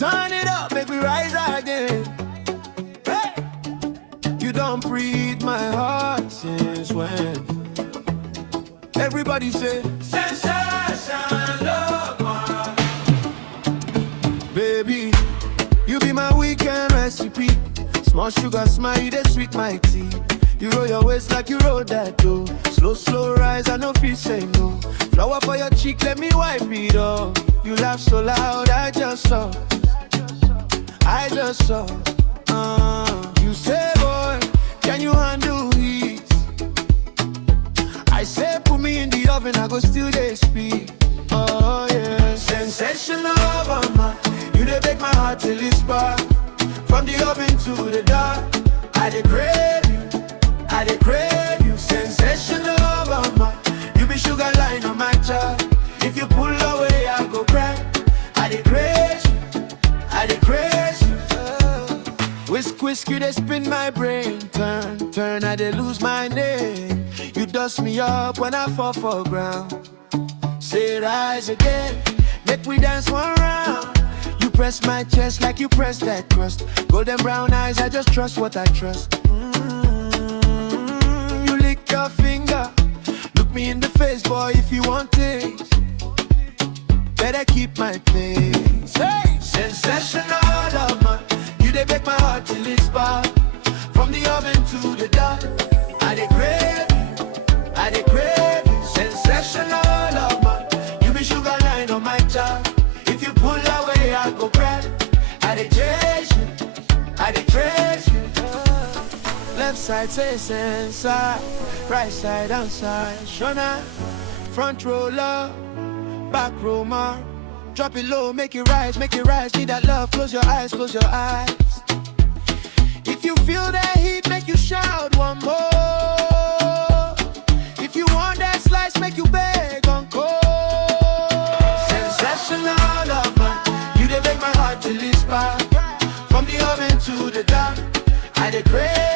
Turn it up, make me rise again. Hey! You don't breathe my heart since when? Everybody say, sensation, love, man. Baby, you be my weekend recipe. Small sugar, smile, you dey sweet my tea. You roll your waist like you roll that dough. Slow, slow rise, I no feel say no. Flower for your cheek, let me wipe it off. You laugh so loud, I just saw. You say, boy, can you handle heat? I say, put me in the oven, I go still dey speak. Oh yeah, sensational mama. You dey make my heart till it spark. From the oven to the dark, I dey crave you, I dey crave you. Sensational mama. You be sugar line on my chart. If you pull away, I go cry. I dey crave you, I dey crave you. Whisk, you dey spin my brain. Turn, I dey lose my name. You dust me up when I fall for ground. Say rise again, make we dance one round. You press my chest like you press that crust. Golden brown eyes, I just trust what I trust. You lick your finger, look me in the face, boy, if you want it. Better keep my place. Hey! Sensational love, man. You dey make my heart till it spark. From the oven to the dark, I dey crave you, I dey crave you. Sensational love, man. You be sugar line on my chart. If you pull away, I go cry. I dey chase you, I dey trace you. Left side say sensor, right side outside. Shona, front roller, back row mark. Drop it low, make it rise, make it rise. Need that love, close your eyes, close your eyes. If you feel that heat, make you shout one more. If you want that slice, make you beg encore. Sensational love, man. You dey make my heart till it spark. From the oven to the dark, I dey crave.